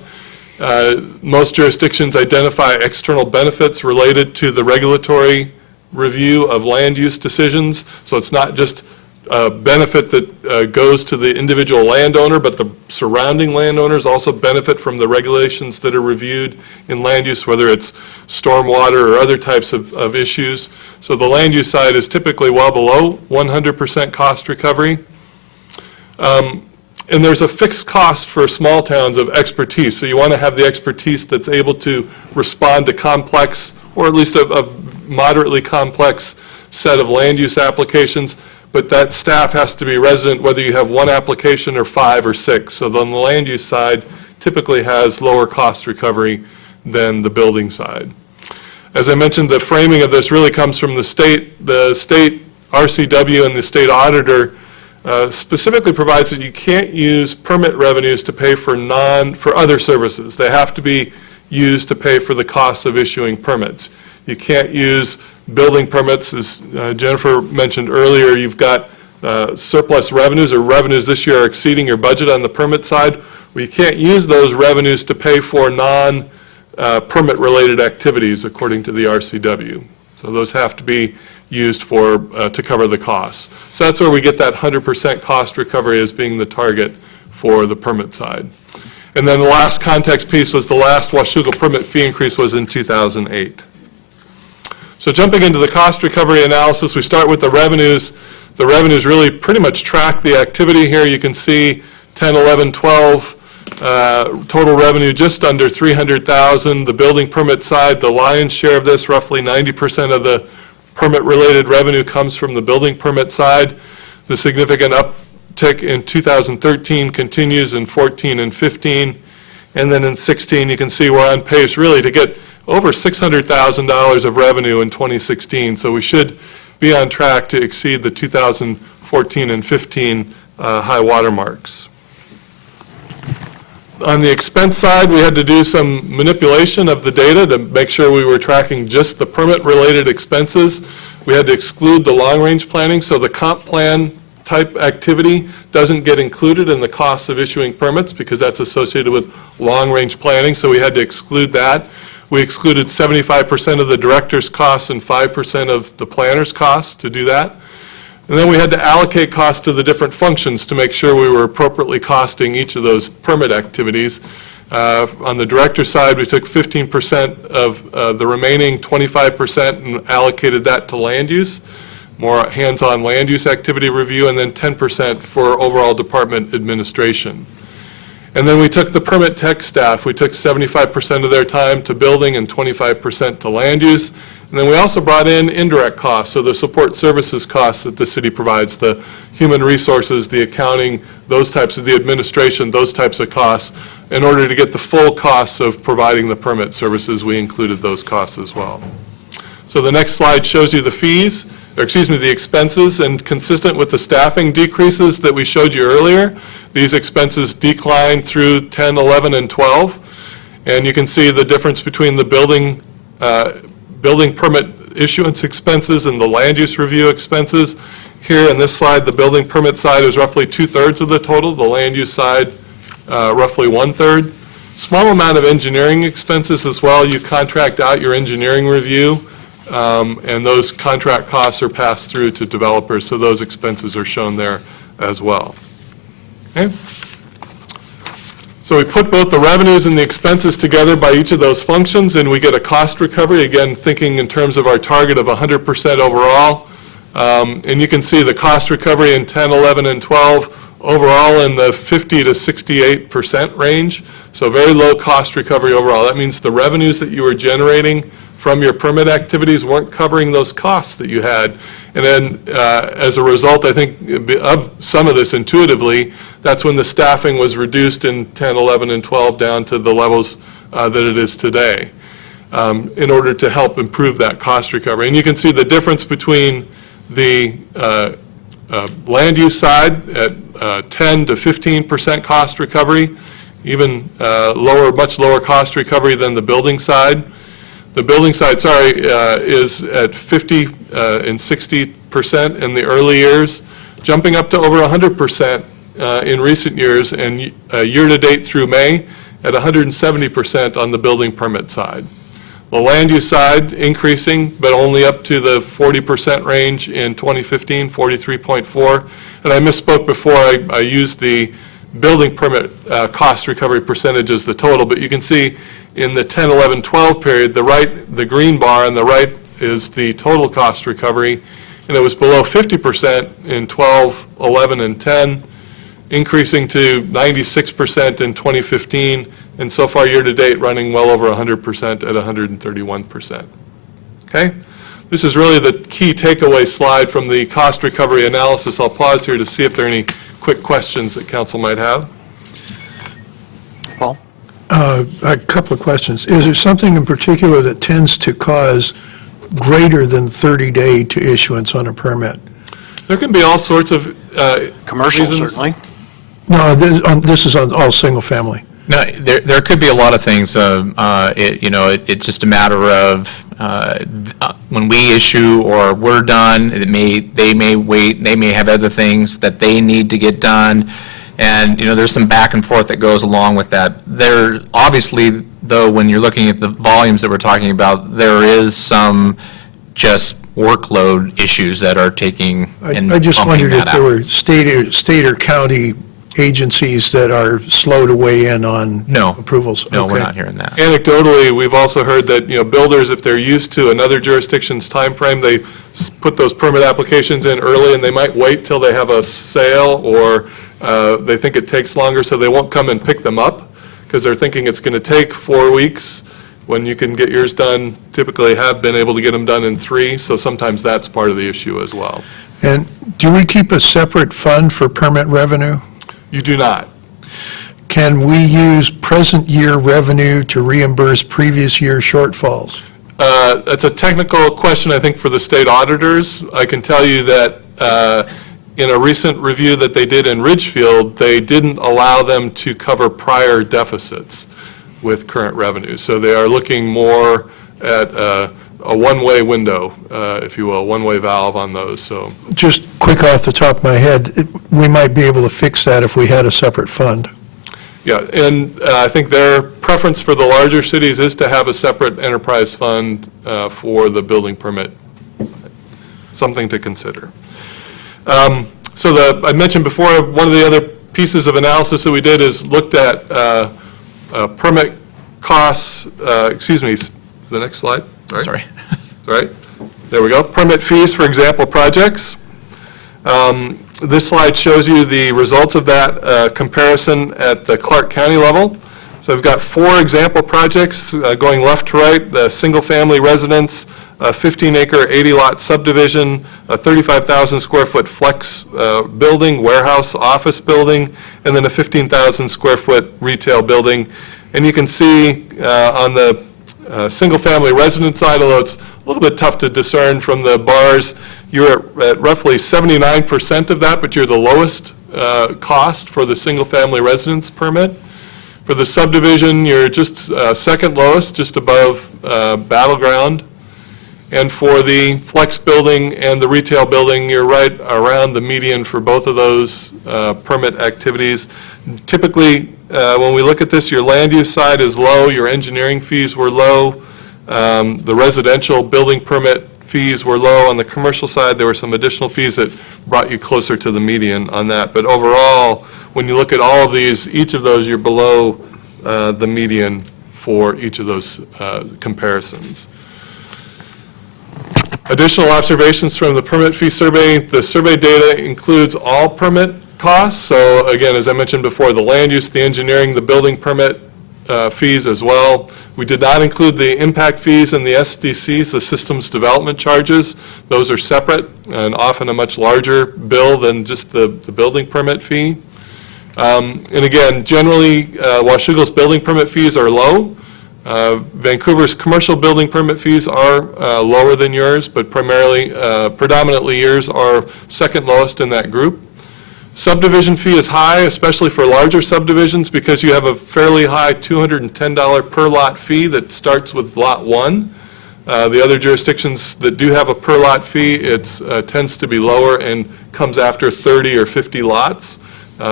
Most jurisdictions identify external benefits related to the regulatory review of land use decisions. So it's not just a benefit that goes to the individual landowner, but the surrounding landowners also benefit from the regulations that are reviewed in land use, whether it's stormwater or other types of issues. So the land use side is typically well below 100% cost recovery. And there's a fixed cost for small towns of expertise. So you want to have the expertise that's able to respond to complex, or at least a moderately complex set of land use applications. But that staff has to be resident whether you have 1 application or 5 or 6. So then the land use side typically has lower cost recovery than the building side. As I mentioned, the framing of this really comes from the state. The state RCW and the state auditor specifically provides that you can't use permit revenues to pay for other services. They have to be used to pay for the costs of issuing permits. You can't use building permits, as Jennifer mentioned earlier. You've got surplus revenues, or revenues this year are exceeding your budget on the permit side. We can't use those revenues to pay for non-permit-related activities according to the RCW. So those have to be used for, to cover the costs. So that's where we get that 100% cost recovery as being the target for the permit side. And then the last context piece was the last Washougal permit fee increase was in 2008. So jumping into the cost recovery analysis, we start with the revenues. The revenues really pretty much track the activity here. You can see 10, 11, 12, total revenue just under $300,000. The building permit side, the lion's share of this, roughly 90% of the permit-related revenue comes from the building permit side. The significant uptick in 2013 continues in 14 and 15. And then in 16, you can see we're on pace really to get over $600,000 of revenue in 2016. So we should be on track to exceed the 2014 and 15 high water marks. On the expense side, we had to do some manipulation of the data to make sure we were tracking just the permit-related expenses. We had to exclude the long-range planning, so the comp plan type activity doesn't get included in the cost of issuing permits because that's associated with long-range planning, so we had to exclude that. We excluded 75% of the director's costs and 5% of the planner's costs to do that. And then we had to allocate costs to the different functions to make sure we were appropriately costing each of those permit activities. On the director side, we took 15% of the remaining 25% and allocated that to land use, more hands-on land use activity review, and then 10% for overall department administration. And then we took the permit tech staff. We took 75% of their time to building and 25% to land use. And then we also brought in indirect costs, so the support services costs that the city provides, the human resources, the accounting, those types of the administration, those types of costs. In order to get the full costs of providing the permit services, we included those costs as well. So the next slide shows you the fees, or excuse me, the expenses, and consistent with the staffing decreases that we showed you earlier, these expenses declined through 10, 11, and 12. And you can see the difference between the building permit issuance expenses and the land use review expenses. Here in this slide, the building permit side is roughly 2/3 of the total, the land use side roughly 1/3. Small amount of engineering expenses as well. You contract out your engineering review, and those contract costs are passed through to developers, so those expenses are shown there as well. Okay? So we put both the revenues and the expenses together by each of those functions, and we get a cost recovery, again, thinking in terms of our target of 100% overall. And you can see the cost recovery in 10, 11, and 12, overall in the 50 to 68% range. So very low cost recovery overall. That means the revenues that you were generating from your permit activities weren't covering those costs that you had. And then as a result, I think, of some of this intuitively, that's when the staffing was reduced in 10, 11, and 12 down to the levels that it is today in order to help improve that cost recovery. And you can see the difference between the land use side at 10 to 15% cost recovery, even lower, much lower cost recovery than the building side. The building side, is at 50 and 60% in the early years, jumping up to over 100% in recent years, and year-to-date through May at 170% on the building permit side. The land use side increasing, but only up to the 40% range in 2015, 43.4. And I misspoke before, I used the building permit cost recovery percentage as the total, but you can see in the 10, 11, 12 period, the green bar on the right is the total cost recovery, and it was below 50% in 12, 11, and 10, increasing to 96% in 2015, and so far year-to-date running well over 100% at 131%. Okay? This is really the key takeaway slide from the cost recovery analysis. I'll pause here to see if there are any quick questions that council might have. Paul? A couple of questions. Is there something in particular that tends to cause greater than 30-day to issuance on a permit? There can be all sorts of Commercial, reasons. certainly. No, this is on all single-family. No, there could be a lot of things. It's just a matter of when we issue or we're done, they may wait, they may have other things that they need to get done. And, there's some back and forth that goes along with that. There, obviously, though, when you're looking at the volumes that we're talking about, there is some just workload issues that are taking and I just bumping wondered if that there out. were state or county agencies that are slow to weigh in on No. approvals. No, we're Okay. not hearing that. Anecdotally, we've also heard that, builders, if they're used to another jurisdiction's timeframe, they put those permit applications in early, and they might wait till they have a sale, or they think it takes longer, so they won't come and pick them up, because they're thinking it's going to take 4 weeks, when you can get yours done, typically have been able to get them done in 3, so sometimes that's part of the issue as well. And do we keep a separate fund for permit revenue? You do not. Can we use present year revenue to reimburse previous year shortfalls? That's a technical question, I think, for the state auditors. I can tell you that in a recent review that they did in Ridgefield, they didn't allow them to cover prior deficits with current revenue. So they are looking more at a one-way window, if you will, one-way valve on those, so. Just quick off the top of my head, we might be able to fix that if we had a separate fund. Yeah, and I think their preference for the larger cities is to have a separate enterprise fund for the building permit, something to consider. I mentioned before, one of the other pieces of analysis that we did is looked at permit costs, the next slide? Sorry. All right, there we go. Permit fees for example projects. This slide shows you the results of that comparison at the Clark County level. So I've got 4 example projects going left to right, the single-family residence, a 15-acre, 80-lot subdivision, a 35,000 square foot flex building, warehouse, office building, and then a 15,000 square foot retail building. And you can see on the single-family residence side, although it's a little bit tough to discern from the bars, you're at roughly 79% of that, but you're the lowest cost for the single-family residence permit. For the subdivision, you're just second lowest, just above Battleground. And for the flex building and the retail building, you're right around the median for both of those permit activities. Typically, when we look at this, your land use side is low, your engineering fees were low, the residential building permit fees were low. On the commercial side, there were some additional fees that brought you closer to the median on that. But overall, when you look at all of these, each of those, you're below the median for each of those comparisons. Additional observations from the permit fee survey. The survey data includes all permit costs. So again, as I mentioned before, the land use, the engineering, the building permit fees as well. We did not include the impact fees and the SDCs, the systems development charges. Those are separate and often a much larger bill than just the building permit fee. And again, generally, Washougal's building permit fees are low. Vancouver's commercial building permit fees are lower than yours, but predominantly yours are second lowest in that group. Subdivision fee is high, especially for larger subdivisions, because you have a fairly high $210 per lot fee that starts with lot 1. The other jurisdictions that do have a per lot fee, it tends to be lower and comes after 30 or 50 lots.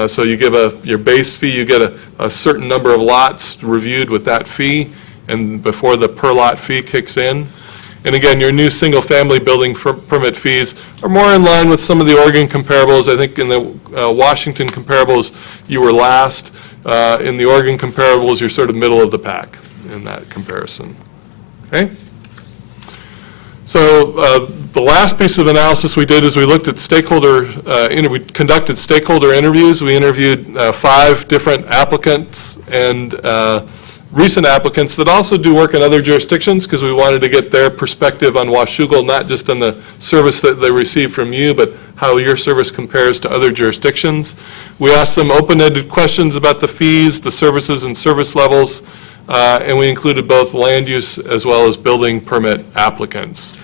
So you give your base fee, you get a certain number of lots reviewed with that fee, and before the per lot fee kicks in. And again, your new single-family building permit fees are more in line with some of the Oregon comparables. I think in the Washington comparables, you were last. In the Oregon comparables, you're sort of middle of the pack in that comparison. Okay? So the last piece of analysis we did is we looked at we conducted stakeholder interviews. We interviewed 5 different applicants and recent applicants that also do work in other jurisdictions, because we wanted to get their perspective on Washougal, not just on the service that they receive from you, but how your service compares to other jurisdictions. We asked them open-ended questions about the fees, the services, and service levels, and we included both land use as well as building permit applicants.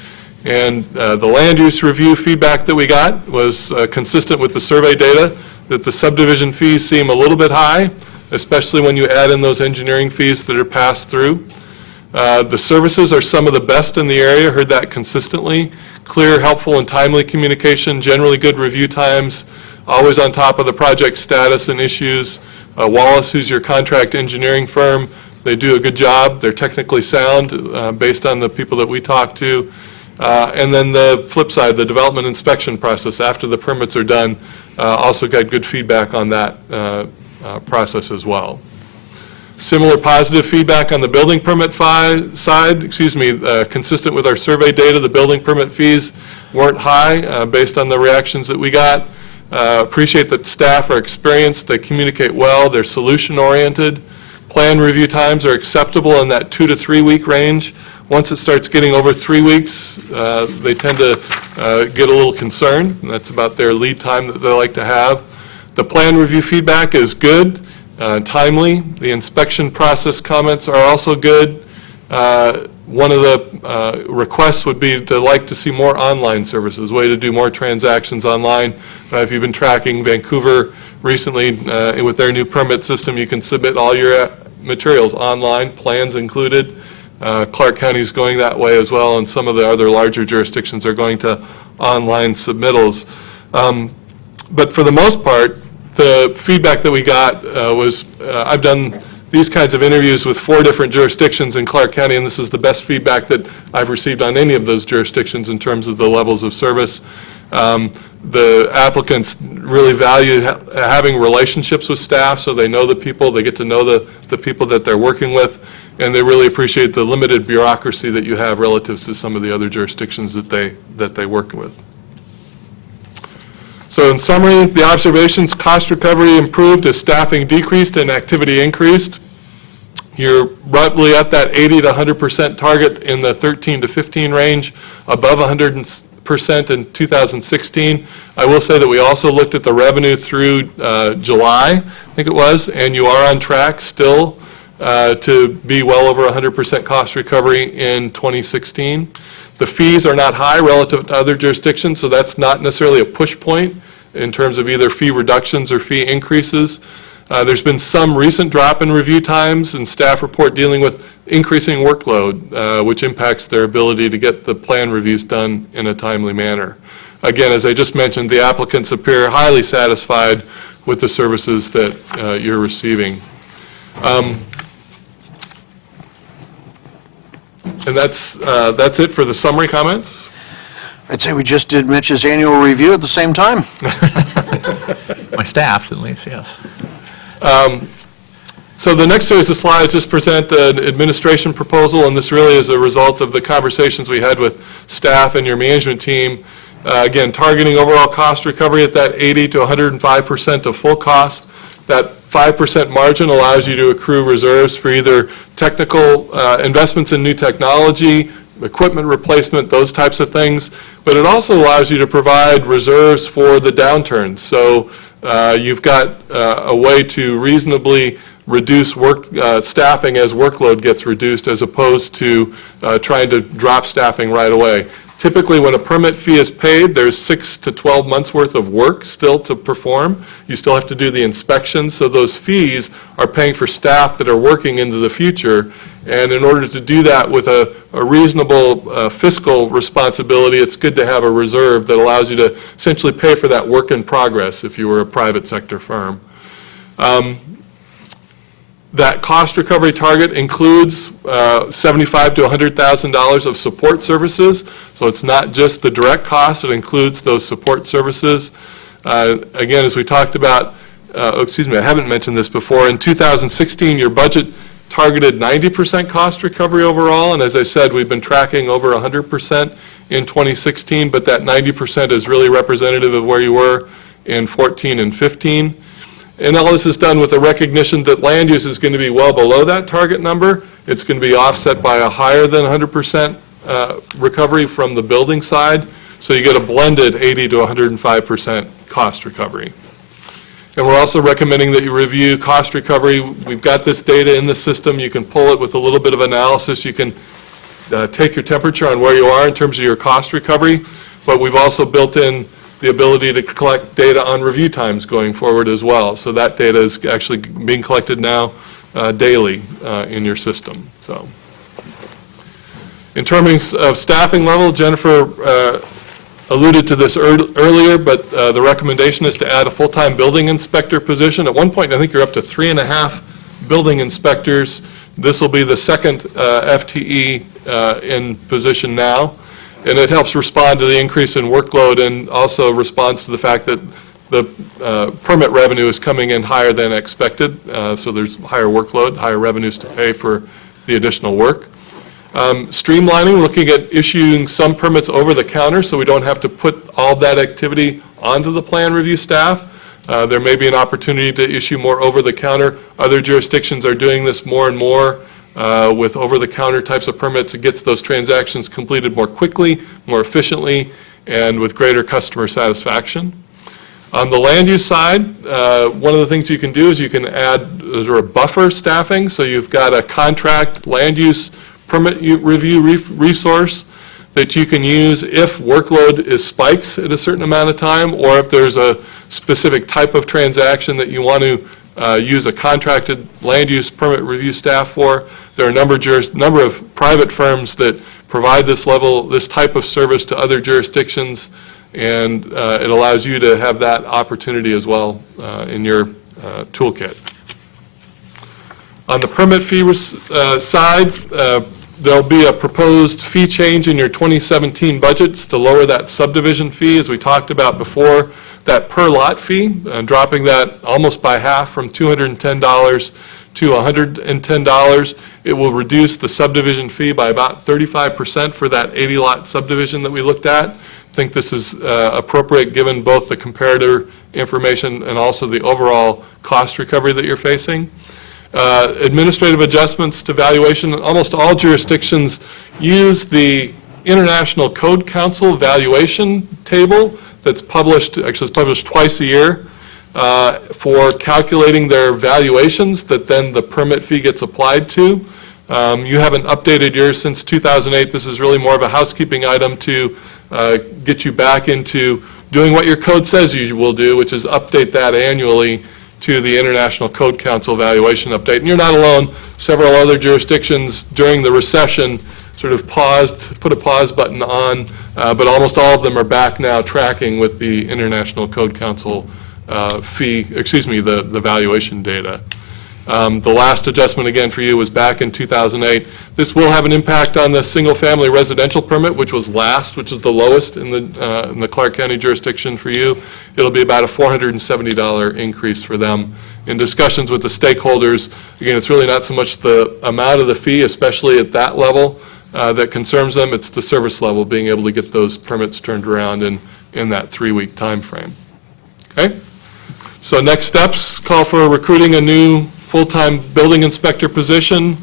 And the land use review feedback that we got was consistent with the survey data, that the subdivision fees seem a little bit high, especially when you add in those engineering fees that are passed through. The services are some of the best in the area, heard that consistently. Clear, helpful, and timely communication, generally good review times, always on top of the project status and issues. Wallace, who's your contract engineering firm, they do a good job. They're technically sound based on the people that we talk to. And then the flip side, the development inspection process after the permits are done, also got good feedback on that process as well. Similar positive feedback on the building permit side, consistent with our survey data, the building permit fees weren't high based on the reactions that we got. Appreciate that staff are experienced, they communicate well, they're solution-oriented. Plan review times are acceptable in that 2 to 3 week range. Once it starts getting over 3 weeks, they tend to get a little concerned. And that's about their lead time that they like to have. The plan review feedback is good, timely. The inspection process comments are also good. One of the requests would be to like to see more online services, way to do more transactions online. If you've been tracking Vancouver recently with their new permit system, you can submit all your materials online, plans included. Clark County is going that way as well, and some of the other larger jurisdictions are going to online submittals. But for the most part, the feedback that we got was, I've done these kinds of interviews with 4 different jurisdictions in Clark County, and this is the best feedback that I've received on any of those jurisdictions in terms of the levels of service. The applicants really value having relationships with staff, so they know the people, they get to know the people that they're working with, and they really appreciate the limited bureaucracy that you have relative to some of the other jurisdictions that they work with. So in summary, the observations: cost recovery improved as staffing decreased and activity increased. You're roughly at that 80 to 100% target in the 13 to 15 range, above 100% in 2016. I will say that we also looked at the revenue through July, I think it was, and you are on track still to be well over 100% cost recovery in 2016. The fees are not high relative to other jurisdictions, so that's not necessarily a push point in terms of either fee reductions or fee increases. There's been some recent drop in review times, and staff report dealing with increasing workload, which impacts their ability to get the plan reviews done in a timely manner. Again, as I just mentioned, the applicants appear highly satisfied with the services that you're receiving. And that's it for the summary comments. I'd say we just did Mitch's annual review at the same time. My staff's at least, yes. So the next series of slides just present an administration proposal, and this really is a result of the conversations we had with staff and your management team. Again, targeting overall cost recovery at that 80 to 105% of full cost. That 5% margin allows you to accrue reserves for either technical investments in new technology, equipment replacement, those types of things, but it also allows you to provide reserves for the downturn. So you've got a way to reasonably reduce staffing as workload gets reduced, as opposed to trying to drop staffing right away. Typically, when a permit fee is paid, there's 6 to 12 months worth of work still to perform. You still have to do the inspection, so those fees are paying for staff that are working into the future. And in order to do that with a reasonable fiscal responsibility, it's good to have a reserve that allows you to essentially pay for that work in progress if you were a private sector firm. That cost recovery target includes $75,000 to $100,000 of support services. So it's not just the direct cost, it includes those support services. Again, as we talked about, I haven't mentioned this before, in 2016, your budget targeted 90% cost recovery overall, and as I said, we've been tracking over 100% in 2016, but that 90% is really representative of where you were in 14 and 15. And all this is done with the recognition that land use is going to be well below that target number. It's going to be offset by a higher than 100% recovery from the building side. So you get a blended 80 to 105% cost recovery. And we're also recommending that you review cost recovery. We've got this data in the system. You can pull it with a little bit of analysis. You can take your temperature on where you are in terms of your cost recovery. But we've also built in the ability to collect data on review times going forward as well. So that data is actually being collected now daily in your system. So, in terms of staffing level, Jennifer alluded to this earlier, but the recommendation is to add a full-time building inspector position. At one point, I think you're up to 3.5 building inspectors. This will be the second FTE in position now, and it helps respond to the increase in workload and also responds to the fact that the permit revenue is coming in higher than expected, so there's higher workload, higher revenues to pay for the additional work. Streamlining, looking at issuing some permits over the counter so we don't have to put all that activity onto the plan review staff. There may be an opportunity to issue more over the counter. Other jurisdictions are doing this more and more with over the counter types of permits. It gets those transactions completed more quickly, more efficiently, and with greater customer satisfaction. On the land use side, one of the things you can do is you can add sort of buffer staffing. So you've got a contract land use permit review resource that you can use if workload is spikes at a certain amount of time, or if there's a specific type of transaction that you want to use a contracted land use permit review staff for. There are a number of private firms that provide this type of service to other jurisdictions, and it allows you to have that opportunity as well in your toolkit. On the permit fee side, there'll be a proposed fee change in your 2017 budgets to lower that subdivision fee, as we talked about before, that per lot fee, dropping that almost by half from $210 to $110. It will reduce the subdivision fee by about 35% for that 80-lot subdivision that we looked at. I think this is appropriate given both the comparator information and also the overall cost recovery that you're facing. Administrative adjustments to valuation. Almost all jurisdictions use the International Code Council valuation table that's published, actually it's published twice a year, for calculating their valuations that then the permit fee gets applied to. You haven't updated yours since 2008. This is really more of a housekeeping item to get you back into doing what your code says you will do, which is update that annually to the International Code Council valuation update. And you're not alone. Several other jurisdictions during the recession sort of put a pause button on, but almost all of them are back now tracking with the International Code Council the valuation data. The last adjustment, again, for you was back in 2008. This will have an impact on the single-family residential permit, which was the lowest in the Clark County jurisdiction for you. It'll be about a $470 increase for them. In discussions with the stakeholders, again, it's really not so much the amount of the fee, especially at that level, that concerns them. It's the service level, being able to get those permits turned around in that 3-week time frame. Okay? So next steps call for recruiting a new full-time building inspector position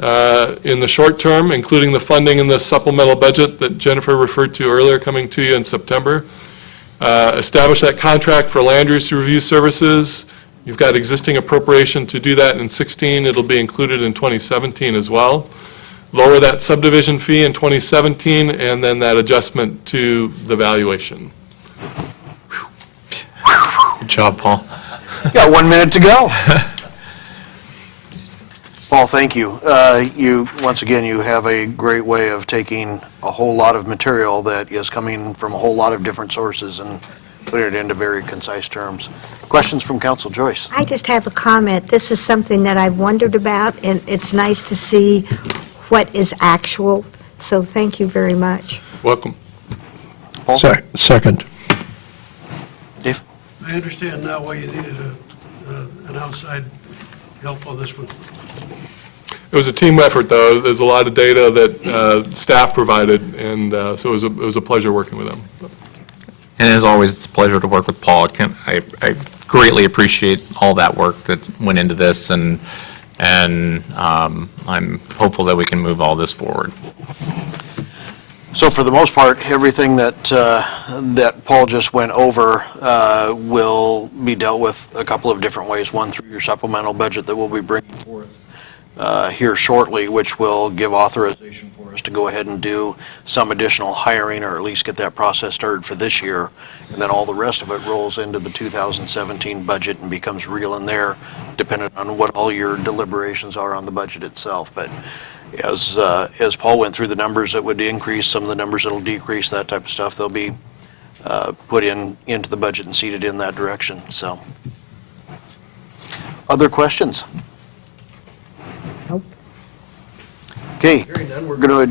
in the short term, including the funding in the supplemental budget that Jennifer referred to earlier, coming to you in September. Establish that contract for land use review services. You've got existing appropriation to do that in 2016. It'll be included in 2017 as well. Lower that subdivision fee in 2017, and then that adjustment to the valuation. Good job, Paul. Got 1 minute to go. Paul, thank you. Once again, you have a great way of taking a whole lot of material that is coming from a whole lot of different sources and putting it into very concise terms. Questions from Council? Joyce? I just have a comment. This is something that I've wondered about, and it's nice to see what is actual, so thank you very much. Welcome. Paul? Second. Dave? I understand now why you needed an outside help on this one. It was a team effort, though. There's a lot of data that staff provided, and so it was a pleasure working with them. And as always, it's a pleasure to work with Paul. I greatly appreciate all that work that went into this, and I'm hopeful that we can move all this forward. So for the most part, everything that Paul just went over will be dealt with a couple of different ways. One, through your supplemental budget that we'll be bringing forth here shortly, which will give authorization for us to go ahead and do some additional hiring, or at least get that process started for this year. And then all the rest of it rolls into the 2017 budget and becomes real in there, depending on what all your deliberations are on the budget itself. But as Paul went through the numbers that would increase, some of the numbers that'll decrease, that type of stuff, there'll be put into the budget and seeded in that direction, so. Other questions? Nope. Okay, we're going to